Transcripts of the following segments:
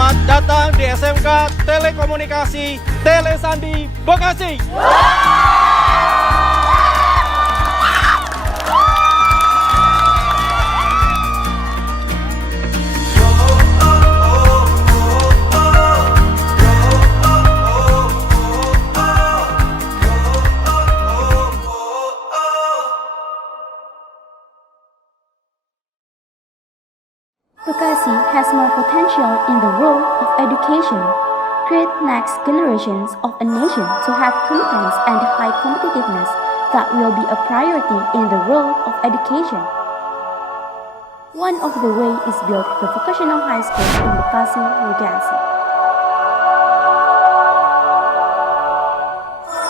Selamat datang di SMK Telekomunikasi Telesandi Bekasi. Bekasi has more potential in the world of education. Create next generations of a nation to have competence and high competitiveness that will be a priority in the world of education. One of the way is build the vocational high school in Bekasi, Regency.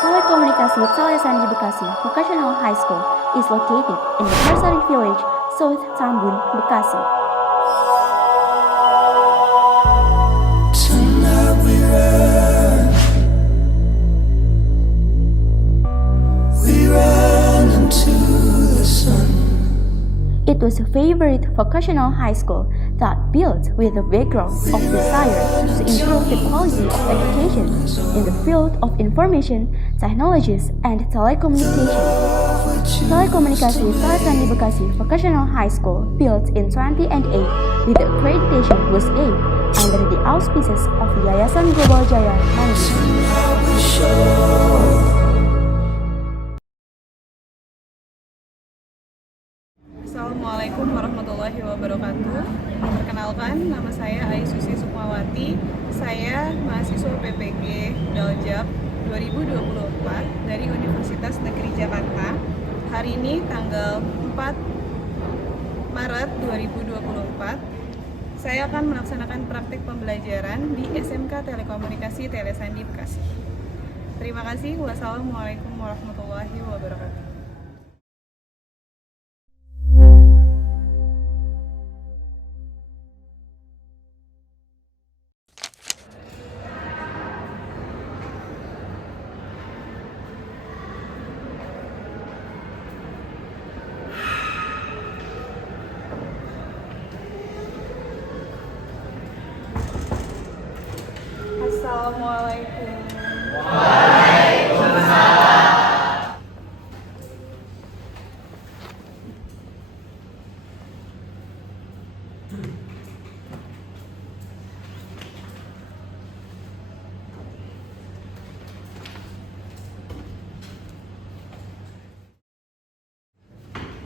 Telekomunikasi Telesandi Bekasi Vocational High School is located in the Nursery Village, South Tambun, Bekasi. It was a favorite vocational high school that built with the background of desire to improve the quality of education in the field of information, technologies, and telecommunication. Telekomunikasi Telesandi Bekasi Vocational High School built in 2008 with the accreditation was A under the auspices of Yayasan Global Jaya Management. Assalamualaikum warahmatullahi wabarakatuh. Perkenalkan, nama saya Aisusi Sukmawati. Saya mahasiswa PPG Daljab 2024 dari Universitas Negeri Jakarta. Hari ini tanggal 4 Maret 2024. Saya akan melaksanakan praktik pembelajaran di SMK Telekomunikasi Telesandi Bekasi. Terima kasih. Wassalamualaikum warahmatullahi wabarakatuh. Assalamualaikum.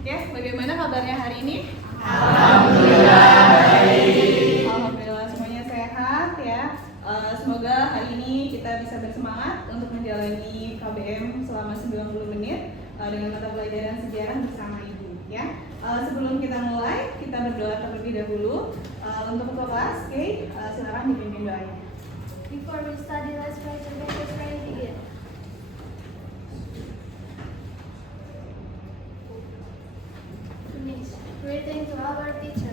Ya, bagaimana kabarnya hari ini? Alhamdulillah semuanya sehat ya. Semoga hari ini kita bisa bersemangat untuk menjalani KBM selama 90 menit dengan mata pelajaran sejarah bersama Ibu ya. Sebelum kita mulai, kita berdoa terlebih dahulu. Untuk ketua kelas, silakan dipimpin doanya. Before we study, let's pray to make us pray begin. Please, greeting to our teacher.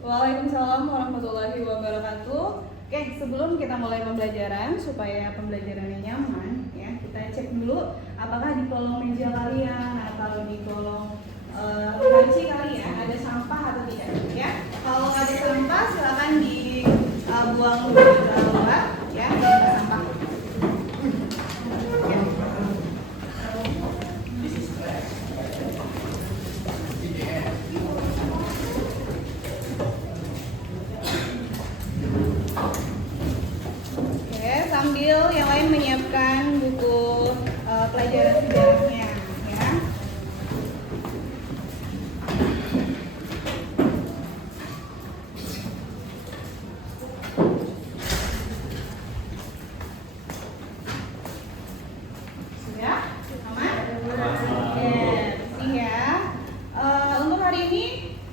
Waalaikumsalam warahmatullahi wabarakatuh. Oke, sebelum kita mulai pembelajaran supaya pembelajarannya nyaman, ya kita cek dulu apakah di kolong meja kalian atau di kolong laci kalian ada sampah atau tidak, ya. Kalau ada sampah silakan dibuang dulu ke luar, ya, ada sampah. Ya. Oke, sambil yang lain menyiapkan buku pelajaran sejarahnya, ya. Sudah? Aman? Oke, bersih ya. Untuk hari ini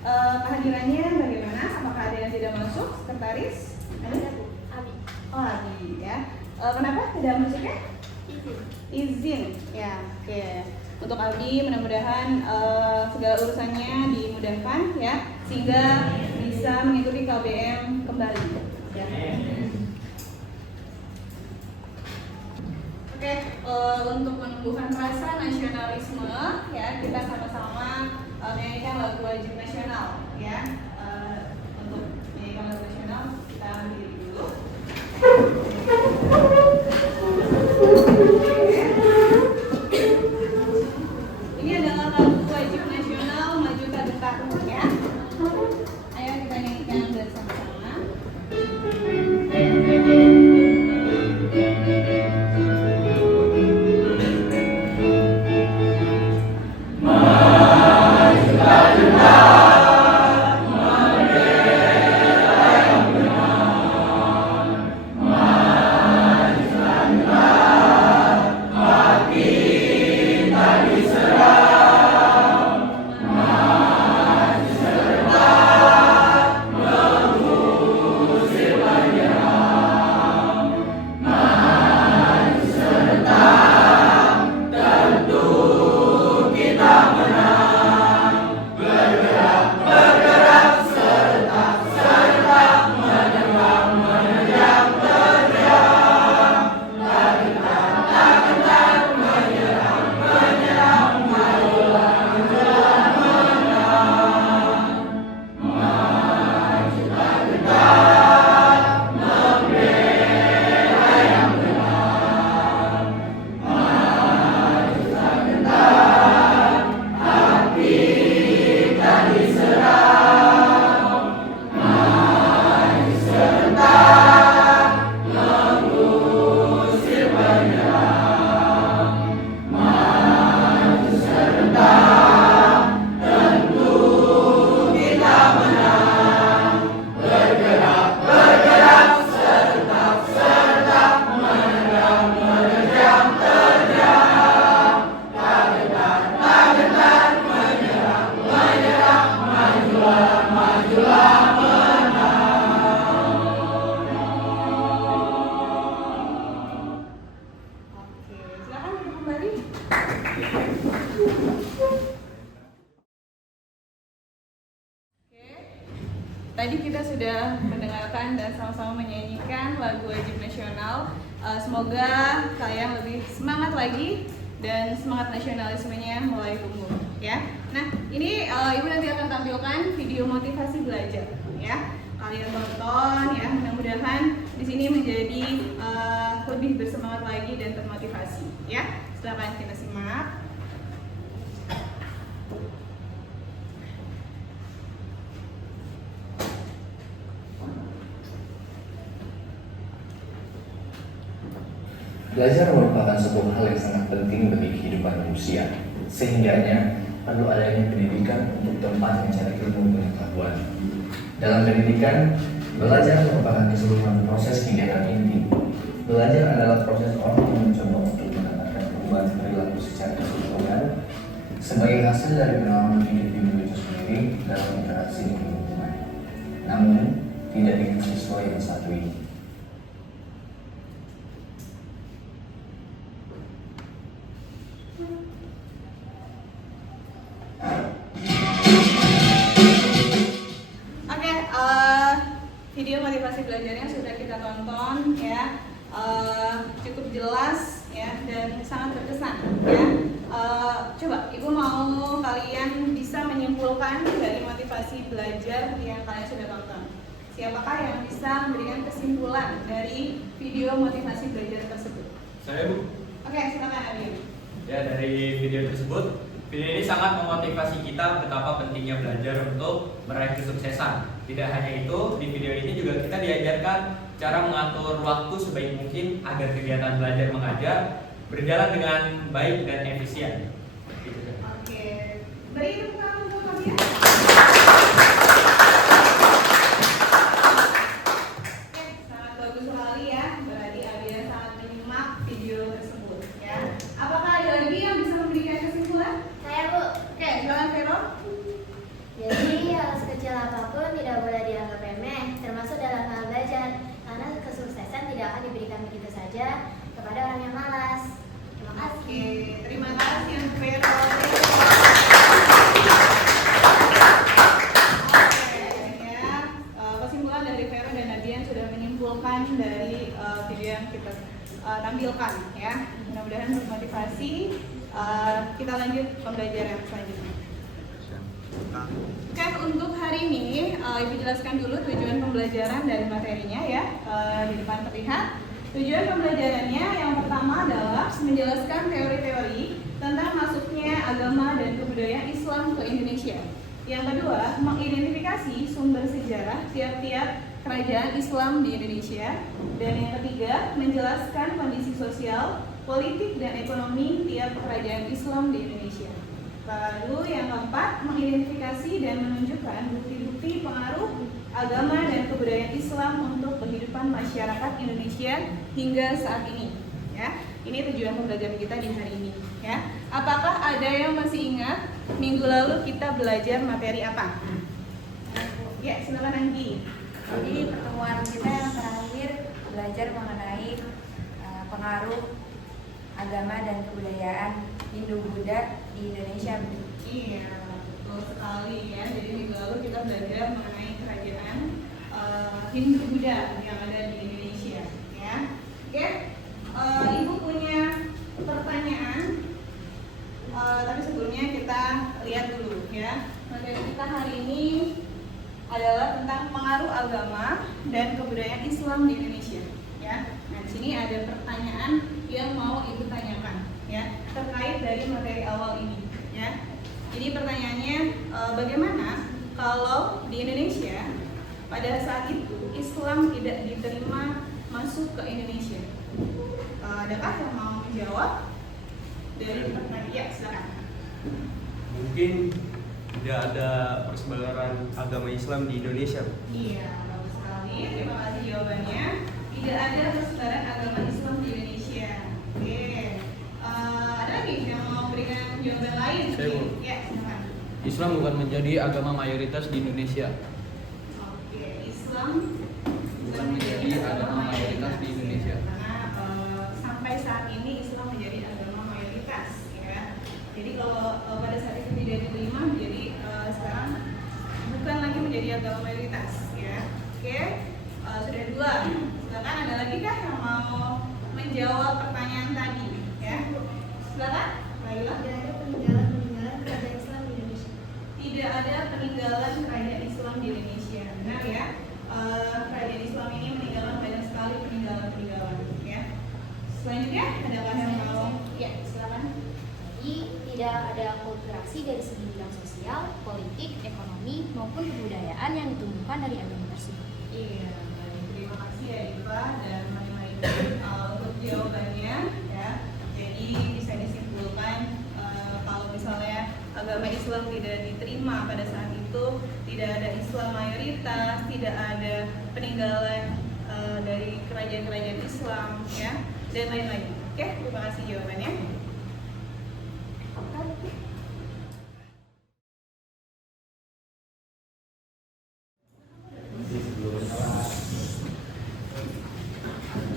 kehadirannya bagaimana? Apakah ada yang tidak masuk? Sekretaris? Ada? Abi. Oh, Abi ya. Kenapa tidak masuknya? Izin. Ya, oke. Untuk Abi mudah-mudahan segala urusannya dimudahkan ya, sehingga bisa mengikuti KBM kembali. Ya. Oke, Oke, untuk menumbuhkan rasa nasionalisme, ya kita sama-sama menyanyikan lagu wajib nasional, ya. Untuk menyanyikan lagu nasional kita berdiri dulu. Ini adalah lagu wajib nasional Maju Kadung Kadung, ya. Ayo kita nyanyikan bersama-sama. Tadi kita sudah mendengarkan dan sama-sama menyanyikan lagu wajib nasional. Semoga kalian lebih semangat lagi dan semangat nasionalismenya mulai tumbuh, ya. Nah, ini Ibu nanti akan tampilkan video motivasi belajar, ya. Kalian tonton, ya. Mudah-mudahan di sini menjadi lebih bersemangat lagi dan termotivasi, ya. Silakan kita simak. Belajar merupakan sebuah hal yang sangat penting bagi kehidupan manusia, sehingganya perlu adanya pendidikan untuk tempat mencari ilmu pengetahuan. Dalam pendidikan, belajar merupakan keseluruhan proses kegiatan inti. Belajar adalah proses orang yang mencoba untuk mendapatkan perubahan perilaku secara keseluruhan sebagai hasil dari pengalaman hidup individu itu sendiri dalam interaksi dengan lingkungan. Namun, tidak dengan siswa yang satu ini. Video motivasi belajarnya sudah kita tonton, ya. Cukup jelas, ya, dan sangat berkesan, ya. Coba Ibu mau kalian bisa menyimpulkan dari motivasi belajar yang kalian sudah tonton. Siapakah yang bisa memberikan kesimpulan dari video motivasi belajar tersebut? Saya, Bu. Oke, silakan Adil. Ya, dari video tersebut, video ini sangat memotivasi kita betapa pentingnya belajar untuk meraih kesuksesan. Tidak hanya itu, di video ini juga kita diajarkan cara mengatur waktu sebaik mungkin agar kegiatan belajar mengajar berjalan dengan baik dan efisien. Oke, beri tepuk tangan untuk Fabian. Sangat bagus sekali, ya. Berarti Abian sangat menyimak video tersebut, ya. Apakah ada lagi yang bisa memberikan kesimpulan? Saya, Bu. Oke, silakan Vero. Jadi hal sekecil apapun tidak boleh dianggap remeh, termasuk dalam hal belajar, karena kesuksesan tidak akan diberikan begitu saja kepada orang yang malas. Terima kasih. Oke, terima kasih untuk Vero. Oke, ya. Kesimpulan dari Vero dan Nadian sudah menyimpulkan dari video yang kita tampilkan, ya. kasih. Kita lanjut pembelajaran selanjutnya. Oke, untuk hari ini Ibu jelaskan dulu tujuan pembelajaran dari materinya ya. Di depan terlihat. Tujuan pembelajarannya yang pertama adalah menjelaskan teori-teori tentang masuknya agama dan kebudayaan Islam ke Indonesia. Yang kedua, mengidentifikasi sumber sejarah tiap-tiap kerajaan Islam di Indonesia. Dan yang ketiga, menjelaskan kondisi sosial, politik, dan ekonomi tiap kerajaan Islam di Indonesia. Lalu yang keempat, mengidentifikasi dan menunjukkan bukti-bukti pengaruh agama dan kebudayaan Islam untuk kehidupan masyarakat Indonesia hingga saat ini. Ya, ini tujuan pembelajaran kita di hari ini. Ya, apakah ada yang masih ingat minggu lalu kita belajar materi apa? Ya, silakan Anggi. Jadi pertemuan kita yang terakhir belajar mengenai pengaruh agama dan kebudayaan Hindu-Buddha di Indonesia. Iya, betul sekali ya. Jadi minggu lalu kita belajar mengenai kerajaan Hindu-Buddha yang ada di Indonesia. Ya, oke. Ibu punya pertanyaan, tapi sebelumnya kita lihat dulu ya. Materi kita hari ini adalah tentang pengaruh agama dan kebudayaan Islam di Indonesia. Ya, nah di sini ada pertanyaan yang mau Ibu tanyakan, ya, terkait dari materi awal ini. Ya, jadi pertanyaannya, bagaimana kalau di Indonesia pada saat itu Islam tidak diterima masuk ke Indonesia? Adakah yang mau menjawab dari pertanyaan? Ya, silakan. Mungkin tidak ada persebaran agama Islam di Indonesia. Iya, bagus sekali. Terima kasih jawabannya. Tidak ada persebaran agama Islam di Indonesia. Oke. Ada lagi yang mau berikan jawaban lain? Saya mau. Ya, silakan. Islam bukan menjadi agama mayoritas di Indonesia. Oke, Islam Bukan menjadi agama mayoritas di Indonesia. Karena sampai saat ini Islam menjadi agama mayoritas, ya. Jadi kalau pada saat itu tidak diterima, jadi sekarang bukan lagi menjadi agama mayoritas, ya. Oke, sudah dua. Silakan, ada lagi kah yang mau menjawab pertanyaan tadi? Ya, silakan, Laila. Tidak ada peninggalan kerajaan Islam di Indonesia. Tidak ada peninggalan kerajaan Islam di Indonesia. Benar ya? Kerajaan Islam ini meninggalkan banyak sekali peninggalan-peninggalan. Ya. Selanjutnya, adakah yang mau? Ya, silakan. Jadi tidak ada akulturasi dari segi bidang sosial, politik, ekonomi maupun kebudayaan yang ditumbuhkan dari agama tersebut. Iya, baik. Terima kasih ya Iva dan Mari untuk jawabannya. Ya. Jadi bisa disimpulkan kalau misalnya agama Islam tidak diterima pada saat itu, tidak ada Islam mayoritas, tidak ada peninggalan dari kerajaan-kerajaan Islam, ya, dan lain-lain. Oke, terima kasih jawabannya.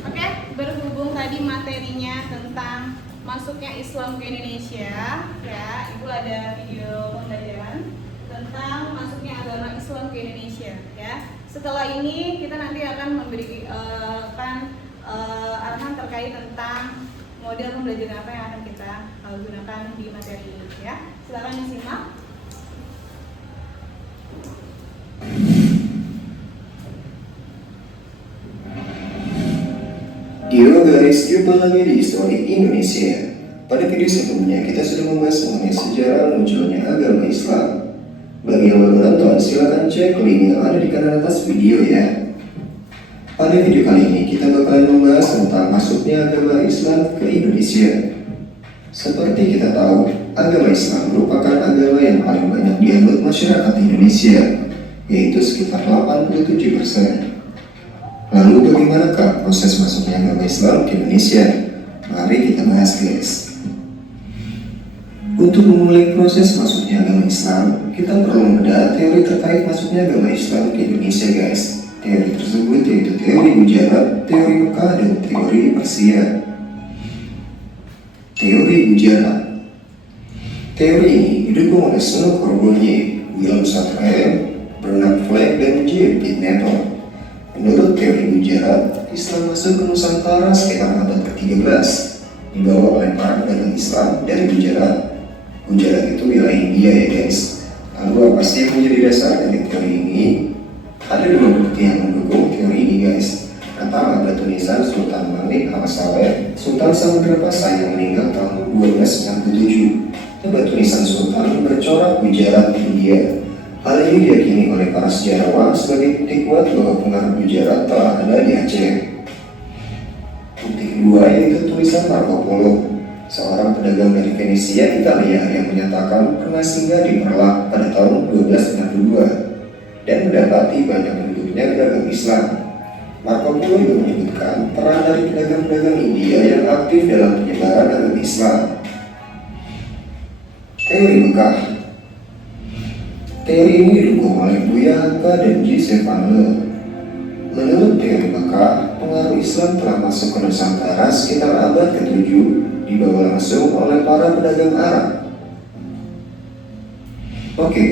Oke, berhubung tadi materinya tentang masuknya Islam ke Indonesia, ya, Ibu ada video pembelajaran tentang masuknya agama Islam ke Indonesia, ya. Setelah ini kita nanti akan memberikan arahan terkait tentang model pembelajaran apa yang akan kita gunakan di materi ini, ya. Silakan disimak. Yo guys, jumpa lagi di Histori Indonesia. Pada video sebelumnya kita sudah membahas mengenai sejarah munculnya agama Islam. Bagi yang belum menonton, silakan cek link yang ada di kanan atas video ya. Pada video kali ini kita bakalan membahas tentang masuknya agama Islam ke Indonesia. Seperti kita tahu, agama Islam merupakan agama yang paling banyak dianut masyarakat Indonesia, yaitu sekitar 87%. Lalu bagaimanakah proses masuknya agama Islam ke Indonesia? Mari kita bahas guys. Untuk memulai proses masuknya agama Islam, kita perlu membedah teori terkait masuknya agama Islam ke Indonesia guys. Teori tersebut yaitu teori Gujarat, teori Mekah, dan teori Persia. Teori Gujarat. Teori ini didukung oleh Seno Corbonnier, William Sartre, Bernard Fleck, dan J. Pitt Netter. Menurut teori Gujarat, Islam masuk ke Nusantara sekitar abad ke-13. dibawa oleh para pedagang Islam dari Gujarat. Gujarat itu wilayah India ya guys. Lalu apa sih yang menjadi dasar dari teori ini? Ada dua bukti yang mendukung teori ini guys. Pertama, batu nisan Sultan Malik Al-Saleh, Sultan Samudra Pasai yang meninggal tahun 1267. Batu nisan Sultan bercorak Gujarat, India. Hal ini diyakini oleh para sejarawan sebagai bukti kuat bahwa pengaruh Gujarat telah ada di Aceh. Bukti kedua yaitu tulisan Marco Polo, seorang pedagang dari Venesia, Italia yang menyatakan pernah singgah di Perlak pada tahun 1262 dan mendapati banyak penduduknya beragam Islam. Marco Polo juga menyebutkan peran dari pedagang-pedagang India yang aktif dalam penyebaran agama Islam. Teori Mekah. Teori ini didukung oleh Buya Hamka dan G. Stefan. Menurut teori Mekah, pengaruh Islam telah masuk ke Nusantara sekitar abad ke-7, dibawa langsung oleh para pedagang Arab. Oke,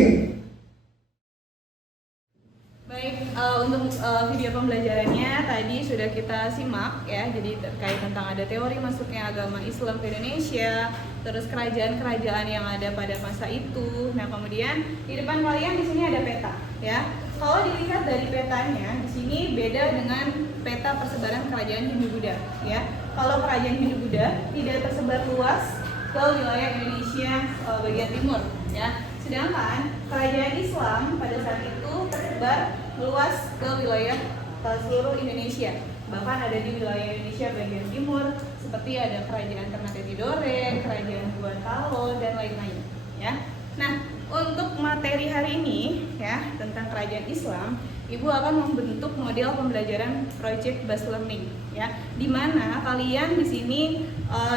Baik, untuk video pembelajarannya tadi sudah kita simak ya. Jadi terkait tentang ada teori masuknya agama Islam ke Indonesia, terus kerajaan-kerajaan yang ada pada masa itu. Nah, kemudian di depan kalian di sini ada peta ya. Kalau dilihat dari petanya, di sini beda dengan peta persebaran kerajaan Hindu-Buddha ya. Kalau kerajaan Hindu-Buddha tidak tersebar luas ke wilayah Indonesia bagian timur ya. Sedangkan kerajaan Islam pada saat itu tersebar luas ke wilayah seluruh Indonesia. Bahkan ada di wilayah Indonesia bagian timur seperti ada kerajaan Ternate Tidore, kerajaan Gorontalo dan lain-lain ya. Nah, untuk materi hari ini ya tentang kerajaan Islam, Ibu akan membentuk model pembelajaran project based learning ya, di mana kalian di sini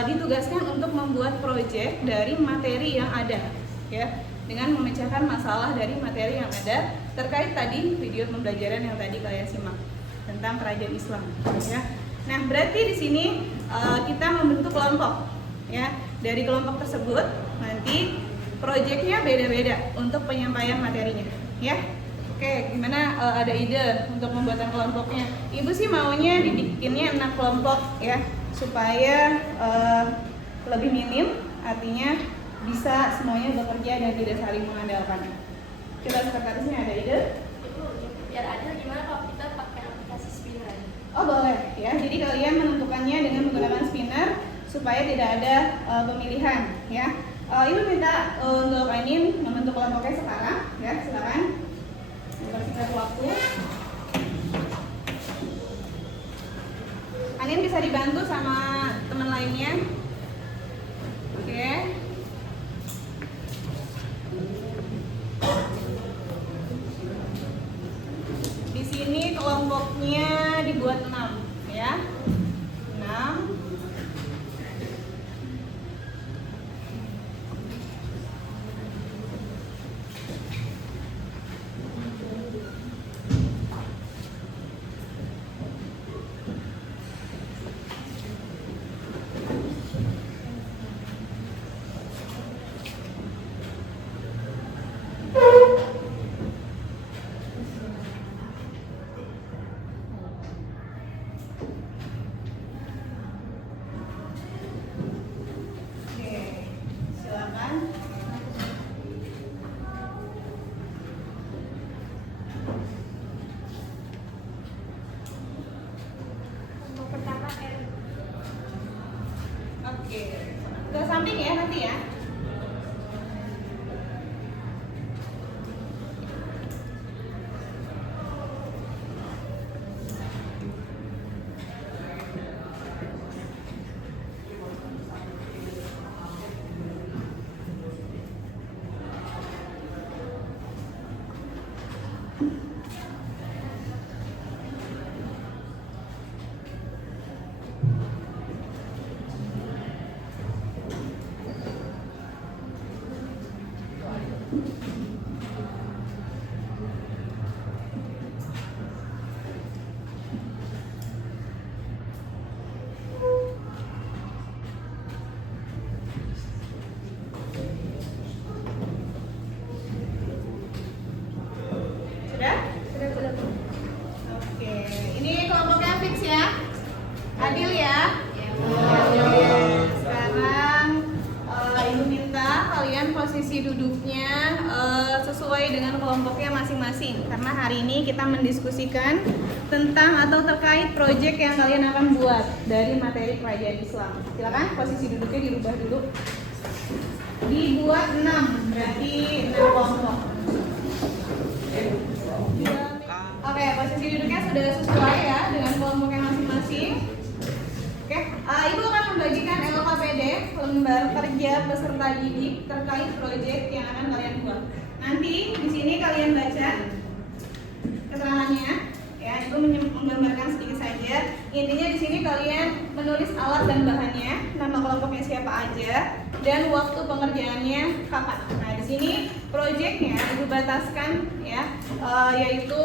ditugaskan untuk membuat project dari materi yang ada ya, dengan memecahkan masalah dari materi yang ada terkait tadi video pembelajaran yang tadi kalian simak tentang kerajaan Islam ya. Nah, berarti di sini kita membentuk kelompok ya. Dari kelompok tersebut nanti proyeknya beda-beda untuk penyampaian materinya ya. Oke, gimana ada ide untuk pembuatan kelompoknya? Ibu sih maunya dibikinnya 6 kelompok ya, supaya lebih minim, artinya bisa semuanya bekerja dan tidak saling mengandalkan. Kita sekretarisnya ada ide? Ibu, biar adil gimana kalau kita pakai aplikasi spinner? Oh boleh ya, jadi kalian menentukannya dengan menggunakan spinner supaya tidak ada pemilihan ya. Ibu minta untuk Ainin membentuk kelompoknya sekarang ya, silakan. Mempersingkat waktu. Anin bisa dibantu sama teman lainnya. Oke. Di sini kelompoknya dibuat 6 ya. 6. Ke samping ya nanti ya. Sudah? dengan kelompoknya masing-masing. Karena hari ini kita mendiskusikan tentang atau terkait proyek yang kalian akan buat dari materi kerajaan Islam. Silakan posisi duduknya dirubah dulu. Dibuat 6, berarti 6 kelompok. Oke, posisi duduknya sudah sesuai ya dengan kelompoknya masing-masing. Oke, Ibu akan membagikan LKPD, lembar kerja peserta didik terkait proyek yang akan kalian buat. Nanti di sini kalian baca keterangannya, ya. Ibu menggambarkan sedikit saja. Intinya di sini kalian menulis alat dan bahannya, nama kelompoknya siapa aja, dan waktu pengerjaannya kapan. Nah, di sini proyeknya Ibu bataskan, ya, yaitu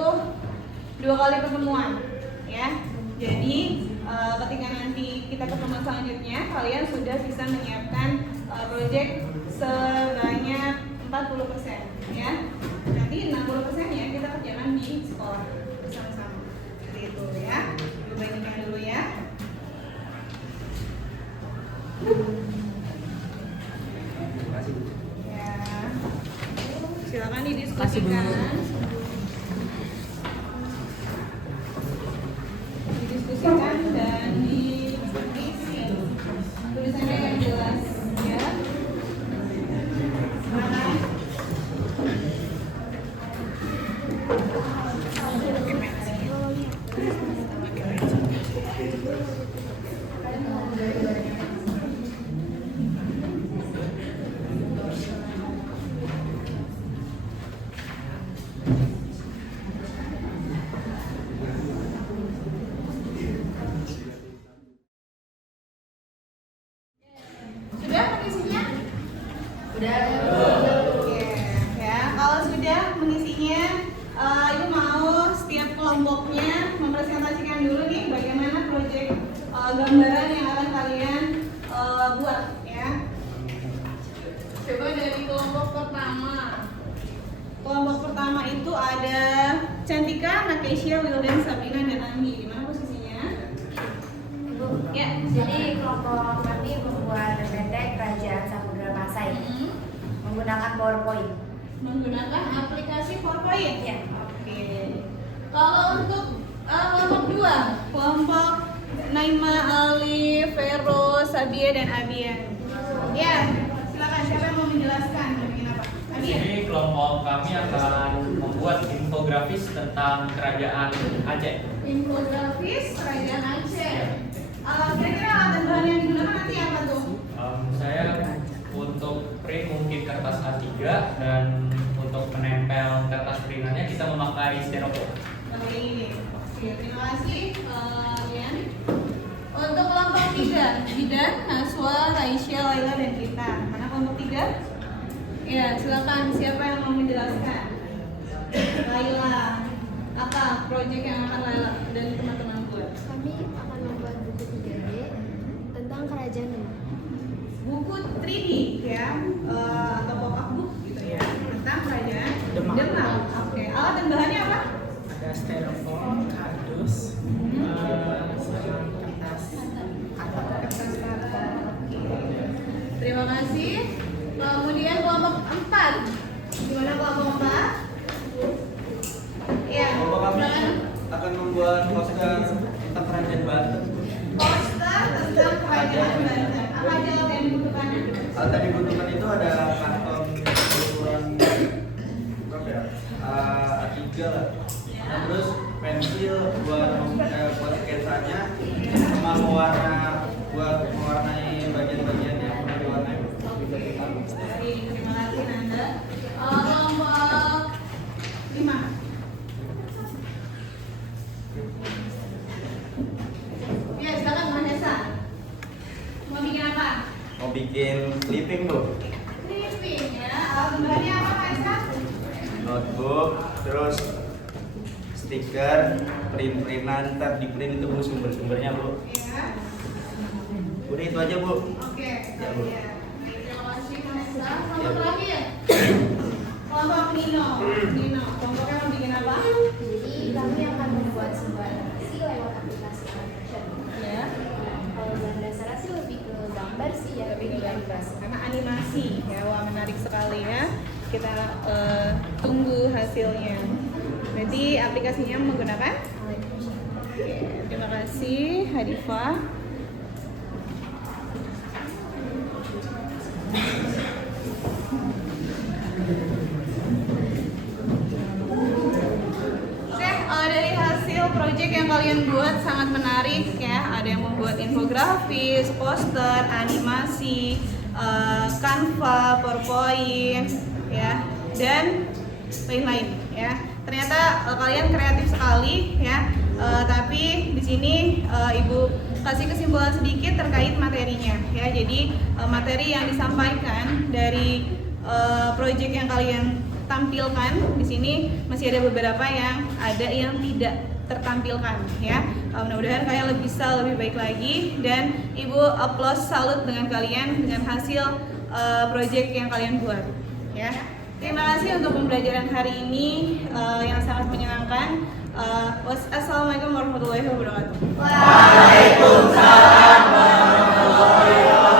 2 kali pertemuan, ya. Jadi ketika nanti kita ketemu selanjutnya, kalian sudah bisa menyiapkan proyek sebanyak 40%, ya. Nanti 60%-nya kita kerjakan di sekolah bersama-sama. Seperti itu ya. Bagikan dulu ya. Ya. Silakan didiskusikan. Didiskusikan dan diisi tulisannya yang jelas, ya. Silakan. Sudah mengisinya? Sudah. Oke, ya. Kalau sudah mengisinya, Ibu mau setiap kelompoknya mempresentasikan dulu nih bagaimana proyek gambaran yang akan kalian buat, ya. Coba dari kelompok pertama. Kelompok pertama itu ada Cantika, Nakesha, Wildan, Sabina, dan Anggi. Gimana posisinya? Ibu, Ya. jadi kelompok kami membuat PPT Kerajaan Samudra Pasai menggunakan PowerPoint. Menggunakan aplikasi PowerPoint. Ya. Oke. Kalau untuk kelompok 2, kelompok Naima, Ali, Vero, Sabia, dan Abian. Ya, silakan. Siapa yang mau menjelaskan? Bikin apa? Abian. Jadi kelompok kami akan membuat infografis tentang kerajaan Aceh. Infografis Kerajaan Aceh. Kira-kira alat dan bahan yang digunakan nanti apa tuh? Saya untuk print mungkin kertas A3 dan untuk menempel kertas printannya kita memakai styrofoam. Baik. Oke, terima kasih, Abian. Untuk kelompok 3, Bidan, Naswa, Raisya, Laila, dan kita. Mana kelompok 3? Ya, silakan. Siapa yang mau menjelaskan? Laila. Apa proyek yang akan Laila dan teman-teman buat? Kami akan membuat buku 3D tentang kerajaan Demak. Buku 3D, ya, atau pop-up book gitu ya, tentang kerajaan Demak. Oke, alat dan bahannya apa? Ada styrofoam, kardus, sama kertas Kertas. Terima kasih. Kemudian kelompok 4. Gimana kelompok 4? Ya, Kelompok kami silakan. akan membuat poster tentang kerajaan Banten. Poster tentang kerajaan Banten. Apa aja yang dibutuhkan? Alat yang dibutuhkan itu ada karton ukuran berapa ya? A3 lah. Nah, terus pensil buat sketsanya, sama pewarna buat mewarnai bagian-bagian yang perlu diwarnai. Baik, terima kasih Nanda. Kelompok 5. Ya, silakan Vanessa. Mau bikin apa? Mau bikin clipping tuh, Clipping ya. Alat bahannya apa, Vanessa? notebook, terus stiker, print-printan, ntar di print itu Bu sumber-sumbernya Bu. Ya. Udah itu aja Bu. Oke. Ya, Bu. Ya. Baik, terima kasih Vanessa. Ya, Kelompok Bu. terakhir. Kelompok Nino. Nino, kelompoknya mau bikin apa? Jadi kami akan membuat sebuah animasi lewat aplikasi animation. Ya. Kalau bahan dasarnya sih lebih ke gambar sih ya, Lebih ke gambar. Karena animasi ya, wah menarik sekali ya. kita tunggu hasilnya. Berarti aplikasinya menggunakan? Oke, terima kasih Hadifah. Dari hasil project yang kalian buat sangat menarik ya. Ada yang membuat infografis, poster, animasi, Canva, PowerPoint, ya, dan lain-lain ya. Ternyata kalian kreatif sekali ya. Tapi di sini Ibu kasih kesimpulan sedikit terkait materinya ya. Jadi materi yang disampaikan dari project yang kalian tampilkan di sini masih ada beberapa yang tidak tertampilkan ya. Mudah-mudahan kalian bisa lebih baik lagi, dan Ibu applause, salut dengan kalian dengan hasil project yang kalian buat ya. Terima kasih untuk pembelajaran hari ini yang sangat menyenangkan. Wassalamualaikum warahmatullahi wabarakatuh. Waalaikumsalam warahmatullahi wabarakatuh.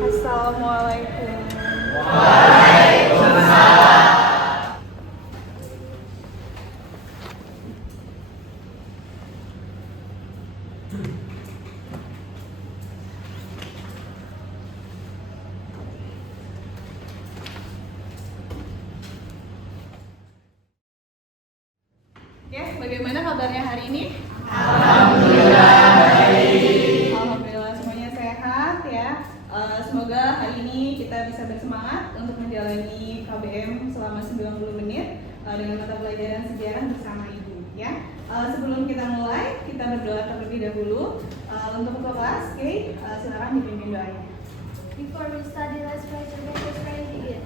Assalamualaikum. Oke, bagaimana kabarnya hari ini? Alhamdulillah semuanya sehat ya. Semoga hari ini kita bisa bersemangat untuk menjalani KBM selama 90 menit dengan mata pelajaran sejarah bersama Ibu ya. Sebelum kita mulai, kita berdoa terlebih dahulu. Untuk ketua kelas, Kay, silakan dipimpin doanya. Before we study, let's pray to make us ready to begin.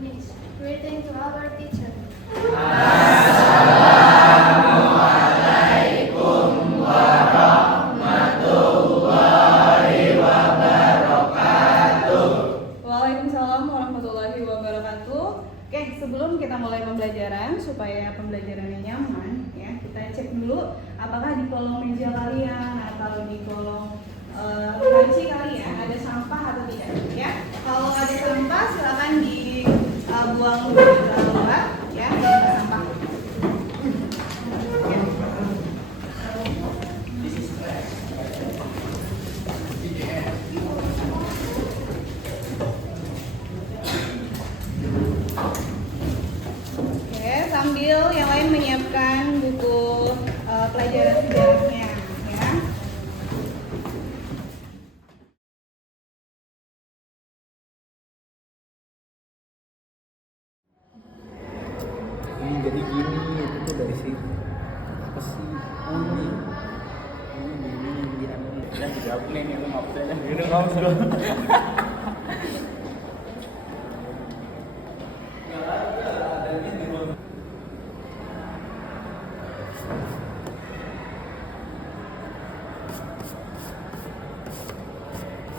Please, greeting to our teacher. Waalaikumsalam warahmatullahi wabarakatuh. Oke, sebelum kita mulai pembelajaran, supaya pembelajarannya nyaman ya, kita cek dulu apakah di kolom meja kalian atau di kolom laci kalian ada sampah atau tidak ya. Kalau ada sampah silakan dibuang ke bawah ya, ke sampah. Oke, sambil yang lain menyiapkan buku pelajaran sejarahnya ya. Jadi gini, itu tuh dari sini. Apa sih? Oh ini. Ini bilang udah jawab nih lu ngobrol dan gitu ngobrol.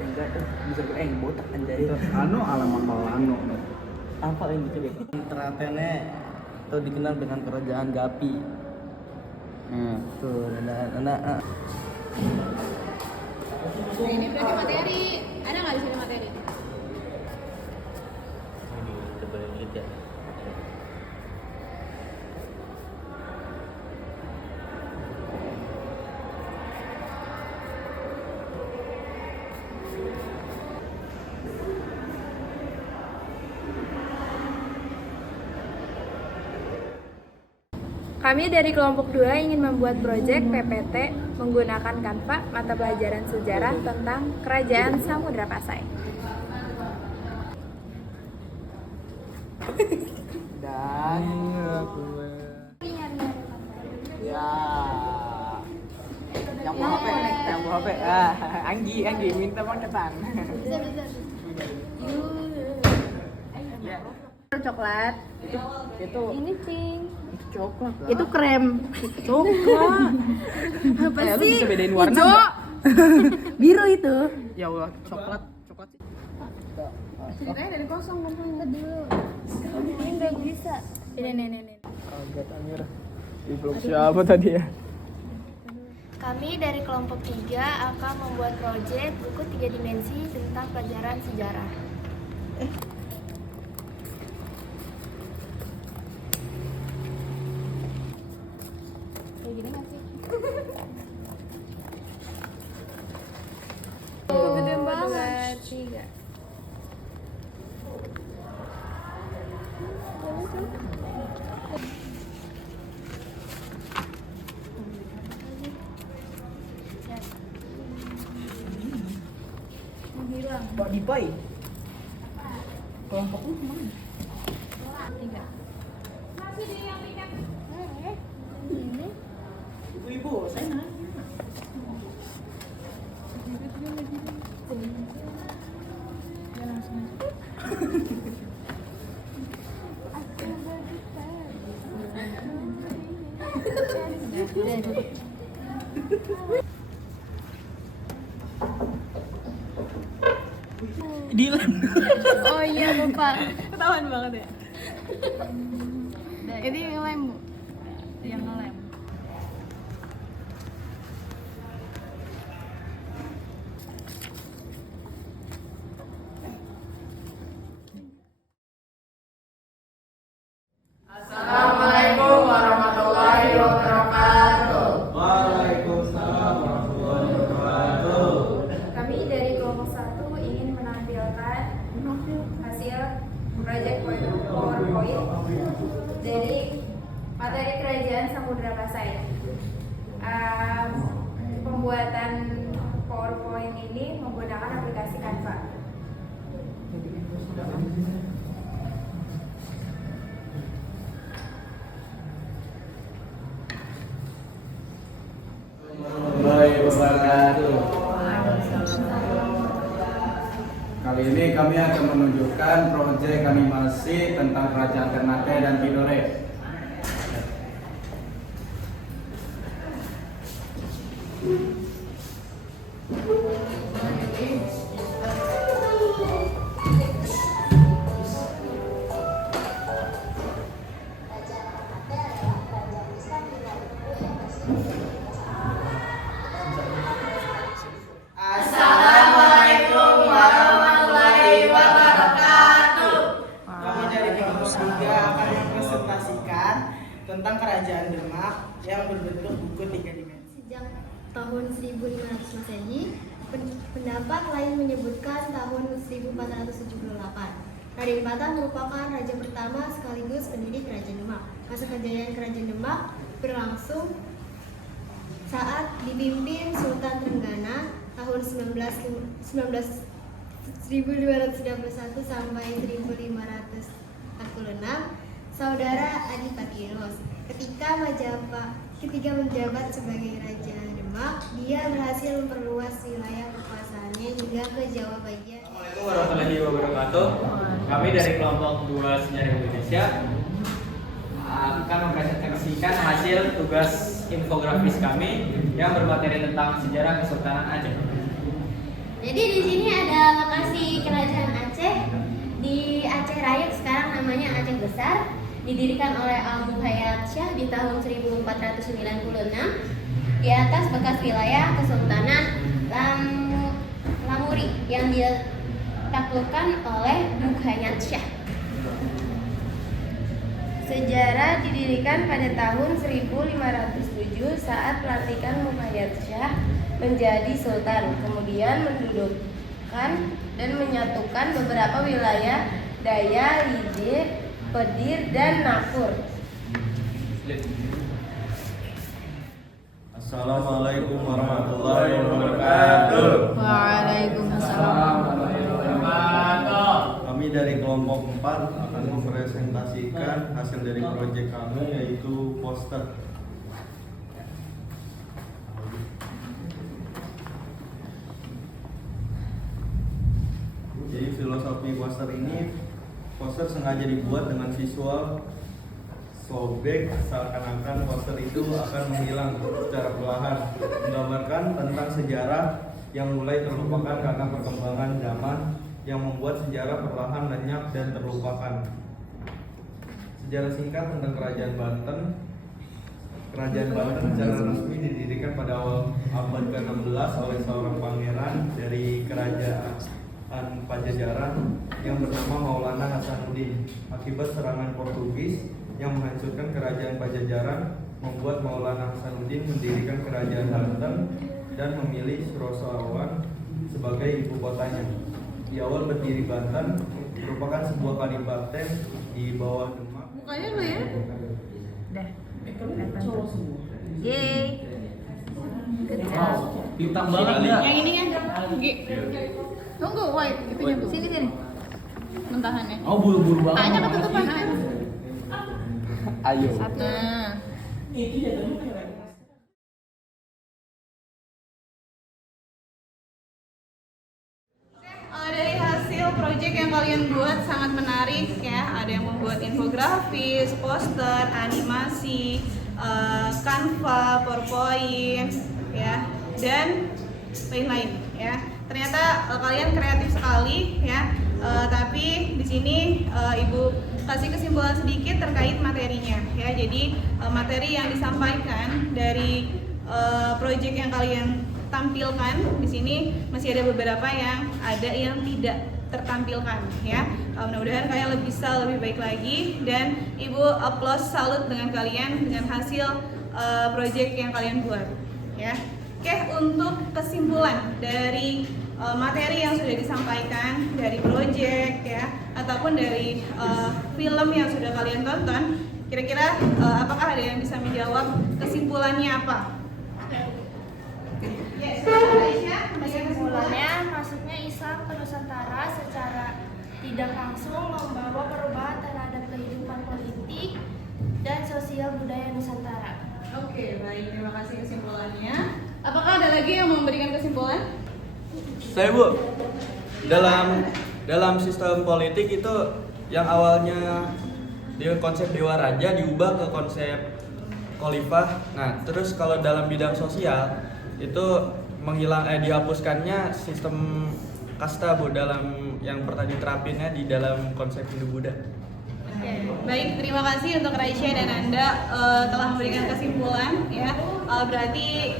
Enggak tuh bisa botak anjay. Alamat Malano. Apa yang gitu deh? Teratene itu dikenal dengan kerajaan Gapi. Tuh, anak. Nah, ini berarti materi. Ada nggak di sini materi? Ini tebal lihat ya. Kami dari kelompok 2 ingin membuat proyek PPT menggunakan Canva mata pelajaran sejarah tentang Kerajaan Samudra Pasai. Dan ya yang mau HP Anggi minta paketan. Coklat. Itu Ini pink. Coklat lah. Itu krem. Coklat. Apa Lu sih? bisa bedain warna Hijau. nggak? Biru itu. Ya Allah, coklat sih. Ceritanya dari kosong kumpulin dulu. Ini nggak bisa. Ini. Kaget Amir. Di blog siapa tadi ya? Kami dari kelompok 3 akan membuat proyek buku 3 dimensi tentang pelajaran sejarah. Kayak gini nggak sih? Gede banget. 3. Pak Dipai. Kelompok lu kemana? 3. Ibu, saya nanya. Dilan. Oh iya lupa. Ketahuan banget ya. Ini ngelem Bu. Yang ngelem. Assalamualaikum warahmatullahi wabarakatuh. Waalaikumsalam warahmatullahi wabarakatuh. Kami dari kelompok 1 ingin menampilkan hasil proyek PowerPoint dari materi Kerajaan Samudra Pasai. Pembuatan PowerPoint ini menggunakan aplikasi Canva. Kali ini kami akan menunjukkan proyek animasi tentang Kerajaan Ternate dan Tidore. Assalamualaikum warahmatullahi wabarakatuh. Kami dari kelompok 3 akan mempresentasikan tentang Kerajaan Demak yang berbentuk buku 3 dimensi. Sejak tahun 1500 Masehi, pendapat lain menyebutkan tahun 1478. Raden Patah merupakan raja pertama sekaligus pendiri Kerajaan Demak. Masa kejayaan Kerajaan Demak berlangsung saat dipimpin Sultan Trenggana tahun 1291 sampai 1546, saudara Adipati Eros. Ketika menjabat sebagai Raja Demak, dia berhasil memperluas wilayah kekuasaannya hingga ke Jawa bagian. Assalamualaikum warahmatullahi wabarakatuh. Kami dari kelompok 2 Sejarah Indonesia akan mempresentasikan hasil tugas infografis kami yang bermateri tentang sejarah Kesultanan Aceh. Jadi di sini ada lokasi Kerajaan Aceh di Aceh Raya, sekarang namanya Aceh Besar, didirikan oleh Al-Muhayyad Shah di tahun 1496 di atas bekas wilayah Kesultanan Lamuri yang ditaklukkan oleh Muhayyad Shah. Sejarah didirikan pada tahun 1507 saat pelantikan Muhayyad Shah menjadi sultan, kemudian mendudukkan dan menyatukan beberapa wilayah Daya, Lije, Pedir, dan Napur. Assalamualaikum warahmatullahi wabarakatuh. Waalaikumsalam. Kami dari kelompok 4 akan mempresentasikan hasil dari proyek kami, yaitu poster. Jadi filosofi poster ini, poster sengaja dibuat dengan visual sobek seakan-akan poster itu akan menghilang secara perlahan, menggambarkan tentang sejarah yang mulai terlupakan karena perkembangan zaman yang membuat sejarah perlahan lenyap dan terlupakan. Sejarah singkat tentang Kerajaan Banten. Kerajaan Banten secara resmi didirikan pada awal abad ke-16 oleh seorang pangeran dari Kerajaan Pajajaran yang bernama Maulana Hasanuddin. Akibat serangan Portugis yang menghancurkan Kerajaan Pajajaran, membuat Maulana Hasanuddin mendirikan Kerajaan Banten dan memilih Surosoawan sebagai ibu kotanya. Di awal berdiri Banten merupakan sebuah kadipaten di bawah Demak. Mukanya lo ya? Dah. Yeay. Good job. Bintang banget ya. Yang ini kan? Tunggu, woi, itunya tuh. Sini. Mentahannya. Oh, buru-buru banget. Tanya ketutupan. Ayo. Nah. Dari hasil proyek yang kalian buat sangat menarik ya. Ada yang membuat infografis, poster, animasi, Canva, PowerPoint, ya, dan lain-lain ya. Ternyata kalian kreatif sekali ya. Tapi di sini Ibu kasih kesimpulan sedikit terkait materinya ya. Jadi materi yang disampaikan dari proyek yang kalian tampilkan di sini masih ada beberapa yang tidak tertampilkan ya. Mudah-mudahan kalian bisa lebih baik lagi, dan Ibu applause, salut dengan kalian dengan hasil proyek yang kalian buat ya. Oke, untuk kesimpulan dari materi yang sudah disampaikan dari proyek ya, ataupun dari film yang sudah kalian tonton, kira-kira apakah ada yang bisa menjawab kesimpulannya apa? Ya, Kesimpulannya, masuknya Islam ke Nusantara secara tidak langsung membawa perubahan terhadap kehidupan politik dan sosial budaya Nusantara. Oke, baik, terima kasih kesimpulannya. Apakah ada lagi yang mau memberikan kesimpulan? Saya Bu, dalam sistem politik itu yang awalnya di konsep Dewa Raja diubah ke konsep Khalifah. Nah, terus kalau dalam bidang sosial itu dihapuskannya sistem kasta Bu, dalam yang pernah diterapinnya di dalam konsep Hindu-Buddha. Oke, baik, terima kasih untuk Raisya dan Anda telah memberikan kesimpulan ya. Berarti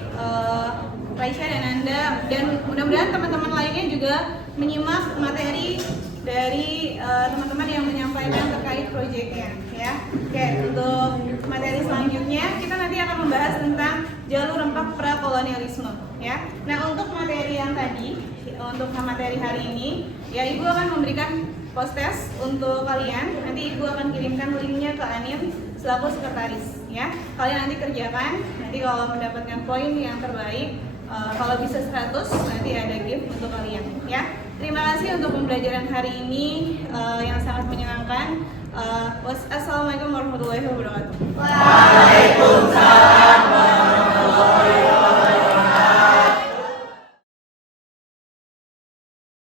Raisya dan Anda, dan mudah-mudahan teman-teman lainnya juga menyimak materi dari teman-teman yang menyampaikan terkait proyeknya ya. Oke, untuk materi selanjutnya kita nanti akan membahas tentang jalur rempah prakolonialisme ya. Nah, untuk materi yang tadi, untuk materi hari ini ya, Ibu akan memberikan post-test untuk kalian. Nanti Ibu akan kirimkan linknya ke Anim selaku sekretaris ya. Kalian nanti kerjakan, nanti kalau mendapatkan poin yang terbaik, kalau bisa 100 nanti ada gift untuk kalian ya. Terima kasih untuk pembelajaran hari ini yang sangat menyenangkan. Wassalamualaikum warahmatullahi wabarakatuh.